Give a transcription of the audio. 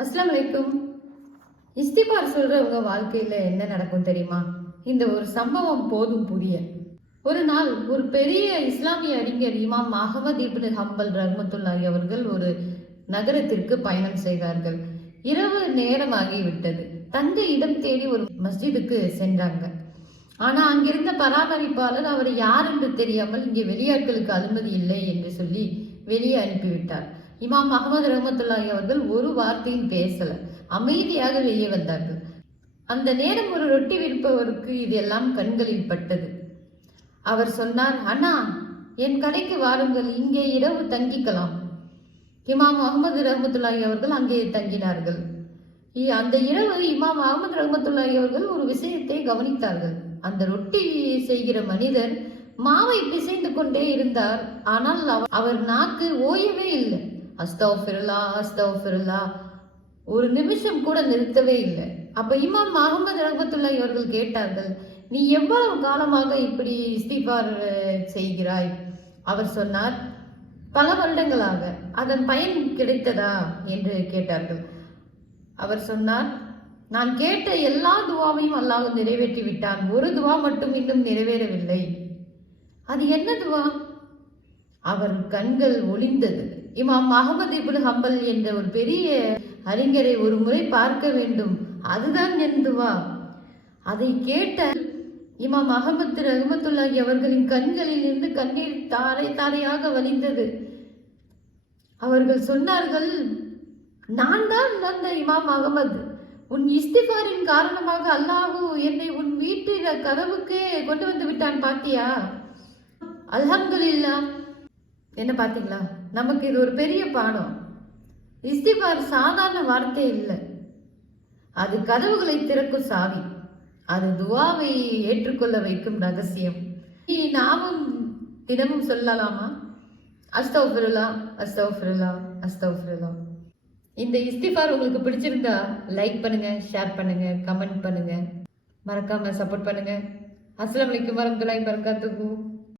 அஸ்ஸலாமு அலைக்கும். இஸ்திக்பார் சொல்றவங்க வாழ்க்கையில என்ன நடக்கும் தெரியுமா? இந்த ஒரு சம்பவம் போதும் புரிய. ஒரு நாள் ஒரு பெரிய இஸ்லாமிய அறிஞர் இமாம் அஹமது இப்னு ஹம்பல் ரஹ்மத்துல்லாஹி அவர்கள் ஒரு நகரத்திற்கு பயணம் செய்தார்கள். இரவு நேரமாகிவிட்டது. தங்க இடம் தேடி ஒரு மஸ்ஜிதுக்கு சென்றாங்க. ஆனா அங்கிருந்த பராமரிப்பாளர் அவரை யார் என்று தெரியாமல் இங்கே வெளியாட்களுக்கு அனுமதி இல்லை என்று சொல்லி வெளியே அனுப்பிவிட்டார். இமாம் அஹமது ரஹ்மத்துல்லாஹி அவர்கள் ஒரு வார்த்தையும் பேசல, அமைதியாக வெளியே வந்தார்கள். அந்த நேரம் ஒரு ரொட்டி விற்பவருக்கு இதெல்லாம் கண்களில் பட்டது. அவர் சொன்னார், அண்ணா, என் கடைக்கு வாருங்கள், இங்கே இரவு தங்கிக்கலாம். இமாம் அஹமது ரஹ்மத்துல்லாஹி அவர்கள் அங்கே தங்கினார்கள். அந்த இரவு இமாம் அஹமது ரஹ்மத்துல்லாஹி அவர்கள் ஒரு விஷயத்தை கவனித்தார்கள். அந்த ரொட்டி செய்கிற மனிதர் மாவை பிசைந்து கொண்டே இருந்தார். ஆனால் அவர் நாக்கு ஓயவே இல்லை. அஸ்தக்ஃபிருல்லா அஸ்தக்ஃபிருல்லா, ஒரு நிமிஷம் கூட நிறுத்தவே இல்லை. அப்ப இமாம் அஹமது ரஹ்மத்துல்லாஹி அவர்கள் கேட்டார்கள், நீ எவ்வளவு காலமாக இப்படி இஸ்திக்பார் செய்கிறாய்? அவர் சொன்னார், பல வருடங்களாக. அதன் பயன் கிடைத்ததா என்று கேட்டார்கள். அவர் சொன்னார், நான் கேட்ட எல்லா துவாவையும் அல்லாஹ் நிறைவேற்றி விட்டான். ஒரு துவா மட்டும் இன்னும் நிறைவேறவில்லை. அது என்ன துவா? அவர் கண்கள் ஒளிந்தது. இமாம் அஹமது இப்னு ஹம்பல் என்ற ஒரு பெரிய அறிஞரை ஒரு முறை பார்க்க வேண்டும், அதுதான் என் துவா. அதை கேட்ட இமாம் அஹமது ரஹ்மத்துல்லாஹி அவர்களின் கண்களில் இருந்து கண்ணீர் தாரை தாரையாக வழிந்தது. அவர்கள் சொன்னார்கள், நான் தான் அந்த இமாம் அகமது. உன் இஸ்திக்பாரின் காரணமாக அல்லாஹு என்னை உன் வீட்டு கதவுக்கே கொண்டு வந்து விட்டான், பாத்தியா? அல்ஹம்துலில்லாஹ். என்ன பார்த்தீங்களா? நமக்கு இது ஒரு பெரிய பாடம். இஸ்திக்பார் சாதாரண வார்த்தை இல்லை, அது கதவுகளை திறக்கும் சாவி, அது துவாவை ஏற்றுக்கொள்ள வைக்கும் ரகசியம். நாமும் தினமும் சொல்லலாமா? அஸ்தக்ஃபிருல்லா அஸ்தக்ஃபிருல்லா அஸ்தக்ஃபிருல்லா. இந்த இஸ்திக்பார் உங்களுக்கு பிடிச்சிருந்தா லைக் பண்ணுங்க, ஷேர் பண்ணுங்க, கமெண்ட் பண்ணுங்க, மறக்காம சப்போர்ட் பண்ணுங்க. அஸ்ஸலாமு அலைக்கும் வரஹ்மத்துல்லாஹி வபரகாத்துஹு.